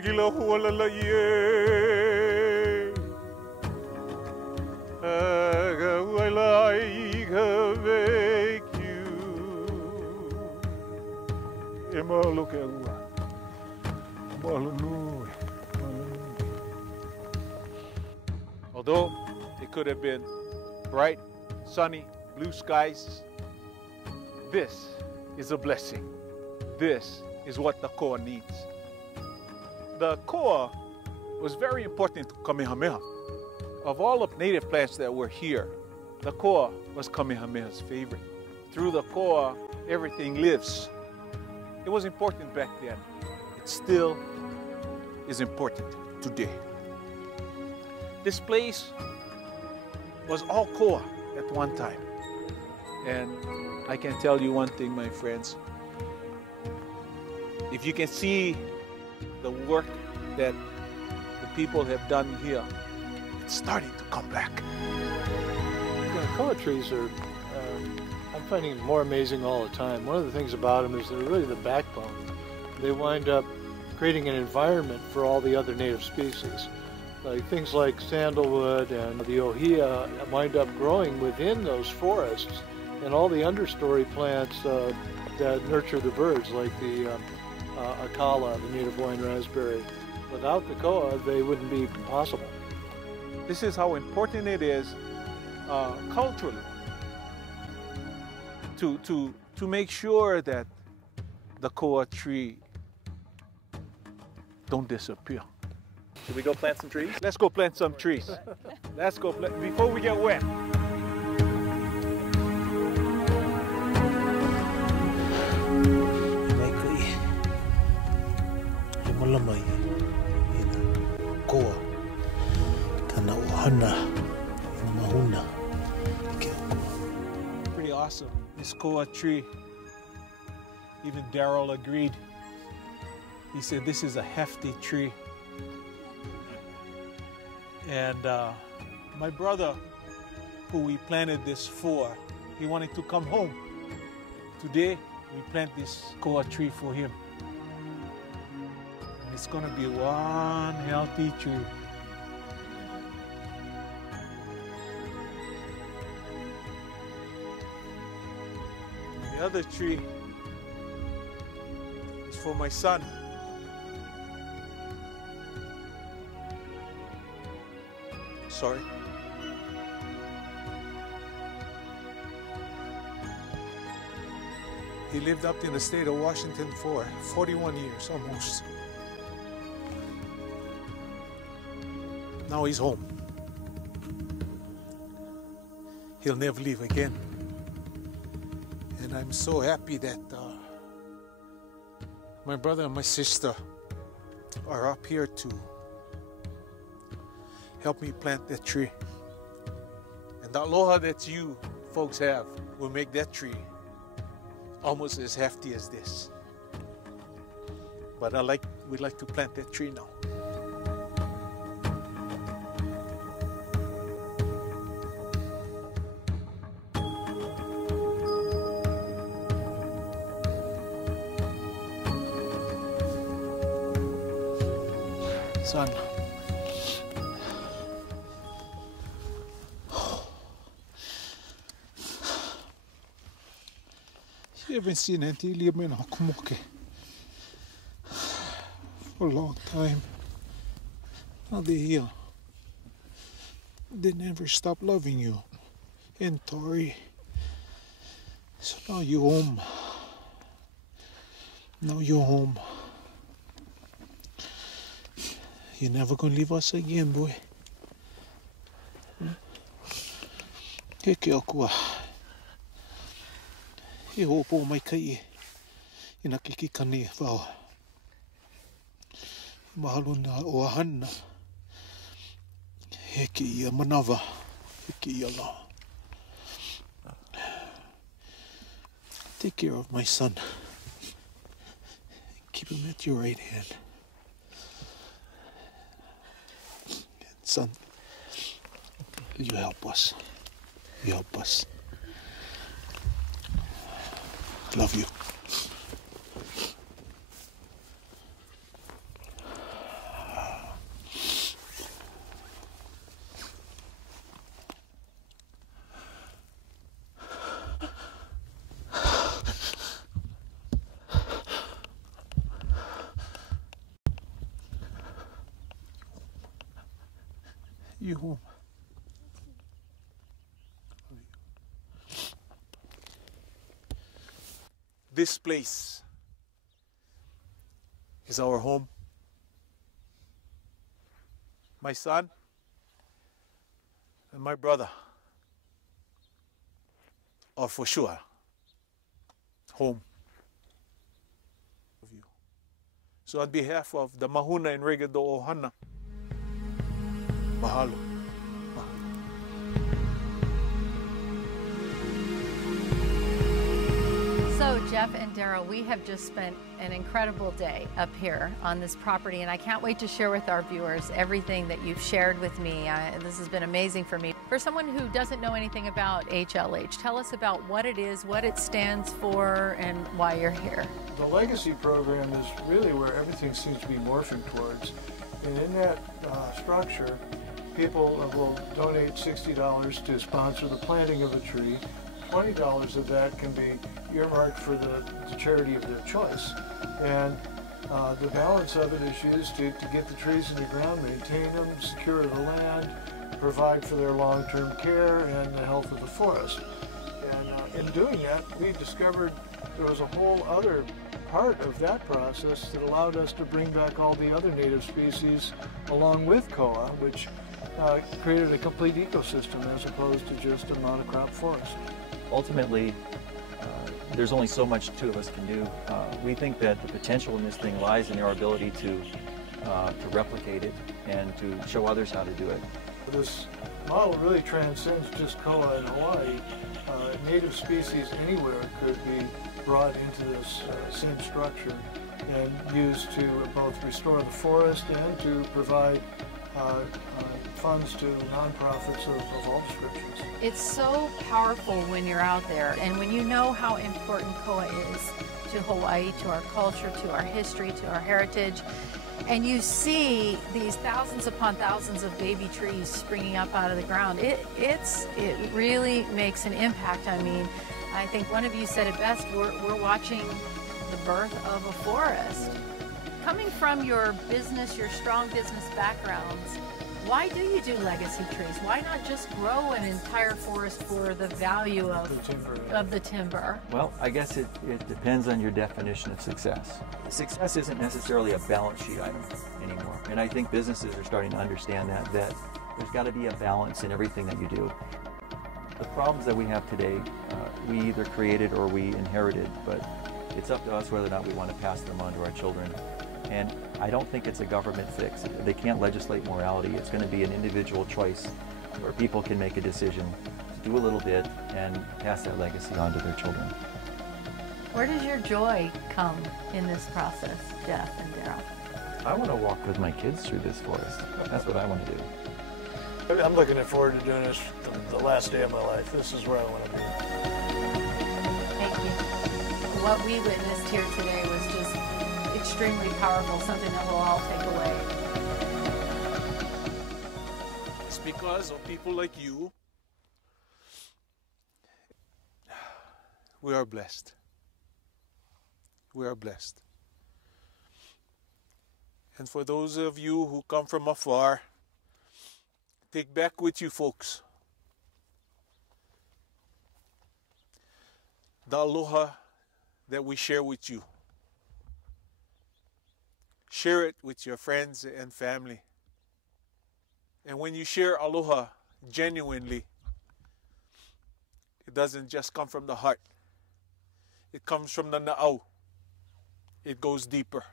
gila huala la ye. Aga wala iga make you. Ema loke agua. Malanui. Although it could have been bright, sunny, blue skies, this is a blessing. This is what the koa needs. The koa was very important to Kamehameha. Of all the native plants that were here, the koa was Kamehameha's favorite. Through the koa, everything lives. It was important back then. It still is important today. This place was all koa at one time. And I can tell you one thing, my friends. If you can see the work that the people have done here, it's starting to come back. The koa trees are, I'm finding it more amazing all the time. One of the things about them is they're really the backbone. They wind up creating an environment for all the other native species. Like things like sandalwood and the ohia wind up growing within those forests, and all the understory plants that nurture the birds, like the akala, the native Hawaiian raspberry. Without the koa, they wouldn't be possible. This is how important it is culturally to make sure that the koa tree don't disappear. Should we go plant some trees? Let's go plant some trees. Let's go plant before we get wet. Pretty awesome, this koa tree. Even Daryl agreed. He said this is a hefty tree. And my brother, who we planted this for, he wanted to come home. Today, we plant this koa tree for him. And it's gonna be one healthy tree. The other tree is for my son. Sorry. He lived up in the state of Washington for 41 years almost. Now he's home. He'll never leave again. And I'm so happy that my brother and my sister are up here to help me plant that tree. And the aloha that you folks have will make that tree almost as hefty as this. But we'd like to plant that tree now. Son. You haven't seen Auntie Liam for a long time. Now they're here. They never stop loving you. And Tori. So now you're home. Now you're home. You're never gonna leave us again, boy. Heke akua. He hopo mai kai ina kiki kane wao. Mahalo na o hana. Heke ia manawa. Heke ia la. Take care of my son. Keep him at your right hand. Son, you help us. You help us. Love you. you home. This place is our home. My son and my brother are for sure home of you. So on behalf of the Mahuna and Regado Ohana, mahalo. So Jeff and Daryl, we have just spent an incredible day up here on this property, and I can't wait to share with our viewers everything that you've shared with me. This has been amazing for me. For someone who doesn't know anything about HLH, tell us about what it is, what it stands for, and why you're here. The Legacy program is really where everything seems to be morphing towards. And in that structure, people will donate $60 to sponsor the planting of a tree. $20 of that can be earmarked for the charity of their choice. And the balance of it is used to get the trees in the ground, maintain them, secure the land, provide for their long-term care and the health of the forest. And in doing that, we discovered there was a whole other part of that process that allowed us to bring back all the other native species along with koa, which created a complete ecosystem as opposed to just a monocrop forest. Ultimately, there's only so much two of us can do. We think that the potential in this thing lies in our ability to replicate it and to show others how to do it. This model really transcends just koa in Hawaii. Native species anywhere could be brought into this same structure and used to both restore the forest and to provide funds to nonprofits of all descriptions. It's so powerful when you're out there, and when you know how important koa is to Hawaii, to our culture, to our history, to our heritage, and you see these thousands upon thousands of baby trees springing up out of the ground, it really makes an impact. I mean, I think one of you said it best, we're watching the birth of a forest. Coming from your business, your strong business backgrounds, why do you do legacy trees? Why not just grow an entire forest for the value of the timber? Well, I guess it depends on your definition of success. Success isn't necessarily a balance sheet item anymore. And I think businesses are starting to understand that there's got to be a balance in everything that you do. The problems that we have today, we either created or we inherited, but it's up to us whether or not we want to pass them on to our children. And I don't think it's a government fix. They can't legislate morality. It's going to be an individual choice where people can make a decision to do a little bit and pass that legacy on to their children. Where does your joy come in this process, Jeff and Daryl? I want to walk with my kids through this forest. That's what I want to do. I'm looking forward to doing this the last day of my life. This is where I want to be. Thank you. What we witnessed here today was just extremely powerful, something that we'll all take away. It's because of people like you. We are blessed. We are blessed. And for those of you who come from afar, take back with you, folks, the aloha that we share with you. Share it with your friends and family. And when you share aloha genuinely, it doesn't just come from the heart. It comes from the na'au. It goes deeper.